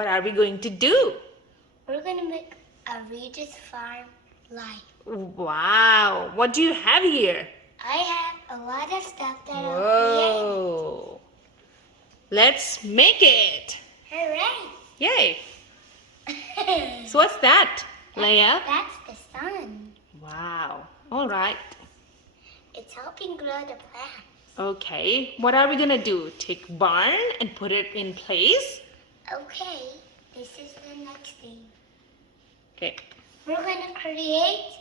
what are we going to do? We're going to make a Regis farm light. Wow, what do you have here? I have a lot of stuff that I'll Whoa. Let's make it. create. Hooray! Yay. So what's that, Leia? That's the sun. Wow. All right. It's helping grow the plant. Okay. What are we going to do? Take barn and put it in place? Okay, this is the next thing. Okay. We're going to create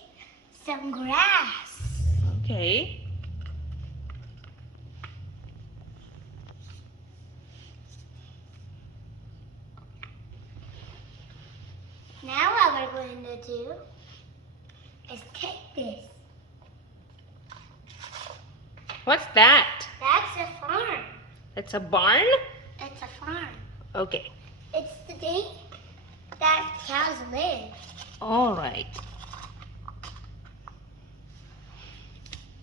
some grass. Okay. Now what we're going to do is take this. What's that? That's a farm. That's a barn? It's a farm. Okay. It's the thing that cows live. All right.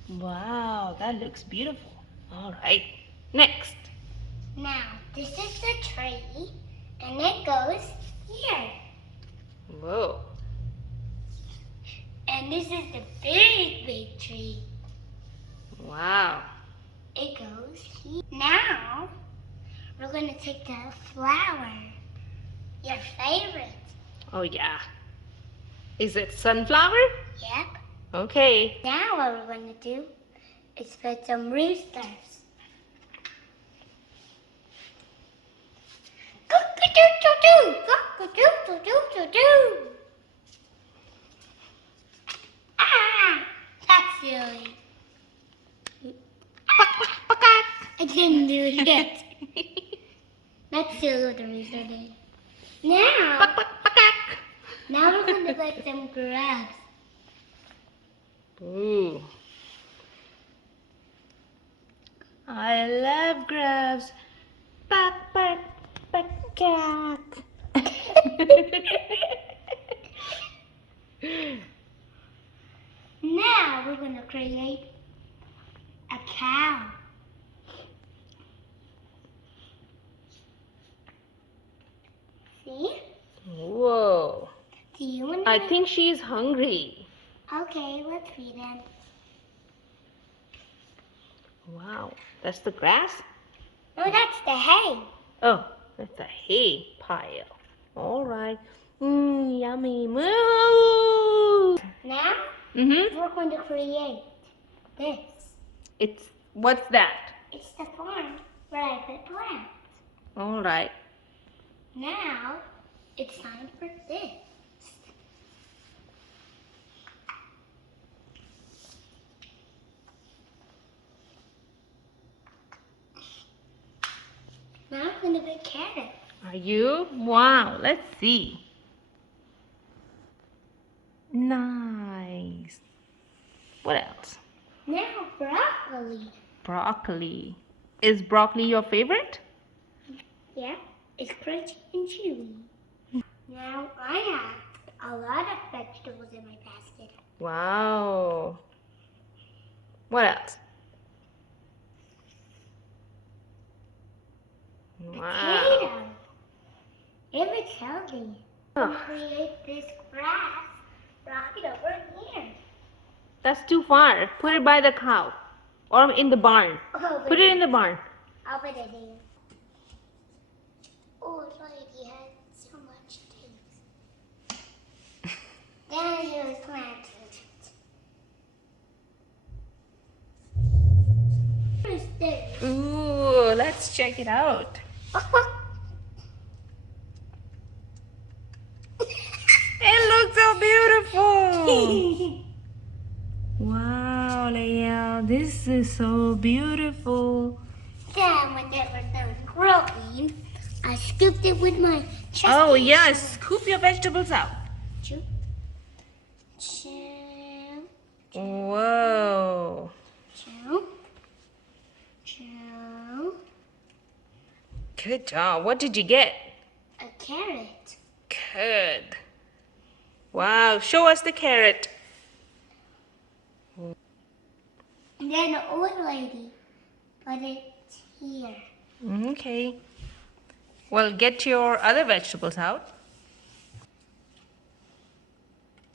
Wow, that looks beautiful. All right. Next. Now, this is the tree, and it goes here. Whoa. And this is the big, big tree. Wow. It goes here. Now, we're going to take the flower, your favorite. Oh, yeah. Is it sunflower? Yep. Okay. Now what we're going to do is put some roosters. Cock-a-doodle-doo, cock-a-doodle-doo-doo-doo. Ah, that's silly. I didn't do it yet. That's silly what the rooster did. Now we're going to put some grass. Ooh. I love grubs. Bark, bark, bark, bark. Now we're going to create a cow. See? Whoa. Do you want I think she's hungry. Okay, let's feed him. Wow. That's the grass? No, that's the hay. Oh, that's a hay pile. All right. Yummy. Moo! Now Mm-hmm. we're going to create this. What's that? It's the farm where I put plants. All right. Now it's time for this. Now I'm going to put carrots. Are you? Wow. Let's see. Nice. What else? Now broccoli. Broccoli. Is broccoli your favorite? Yeah, it's crunchy and chewy. Now I have a lot of vegetables in my basket. Wow. What else? Wow. Potato. If it's healthy, Huh. we'll create this grass right over here. That's too far. Put it by the cow. Or in the barn. Oh, Put it in the barn. I'll put it in. Oh, lady had so much things. Then it was planted. What is this? Ooh, let's check it out. It looks so beautiful. Wow, Leia, this is so beautiful. Then when they were done growing, I scooped it with my chest. Oh, yes. Scoop your vegetables out. Choo. Choo. Whoa. Choo. Choo. Good job. What did you get? A carrot. Good. Wow. Show us the carrot. And then the old lady put it here. Okay. Well, get your other vegetables out.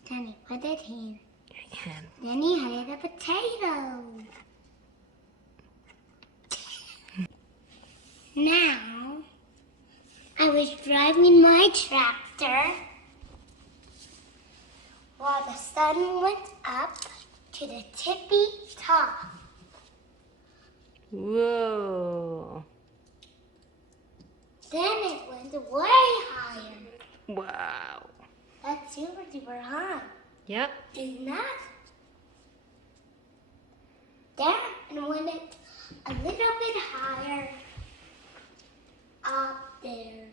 Then he put it here. And Then he added a potato. Now, I was driving my tractor while the sun went up to the tippy top. whoa. Then it went way higher. Wow. That's super duper high. Yep. Isn't that? Then went it a little bit higher up there.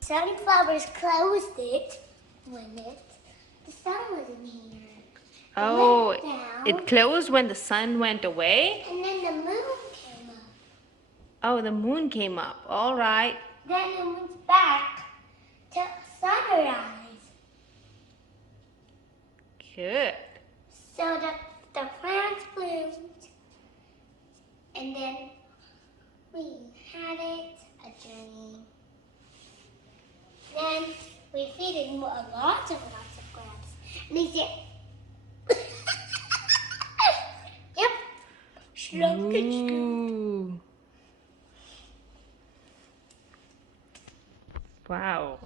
Sunflowers closed it when the sun wasn't here. Oh, Went down, it closed when the sun went away? and then the moon came up. Oh, the moon came up. All right. Then it went back to sunrise. Good. So the plants bloomed, and then we had it a journey. Then we feeded lots of crabs. And they said, yep, shrunk and scooped. Ooh. Wow.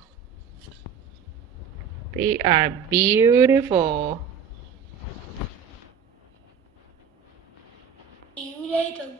They are beautiful. See you later.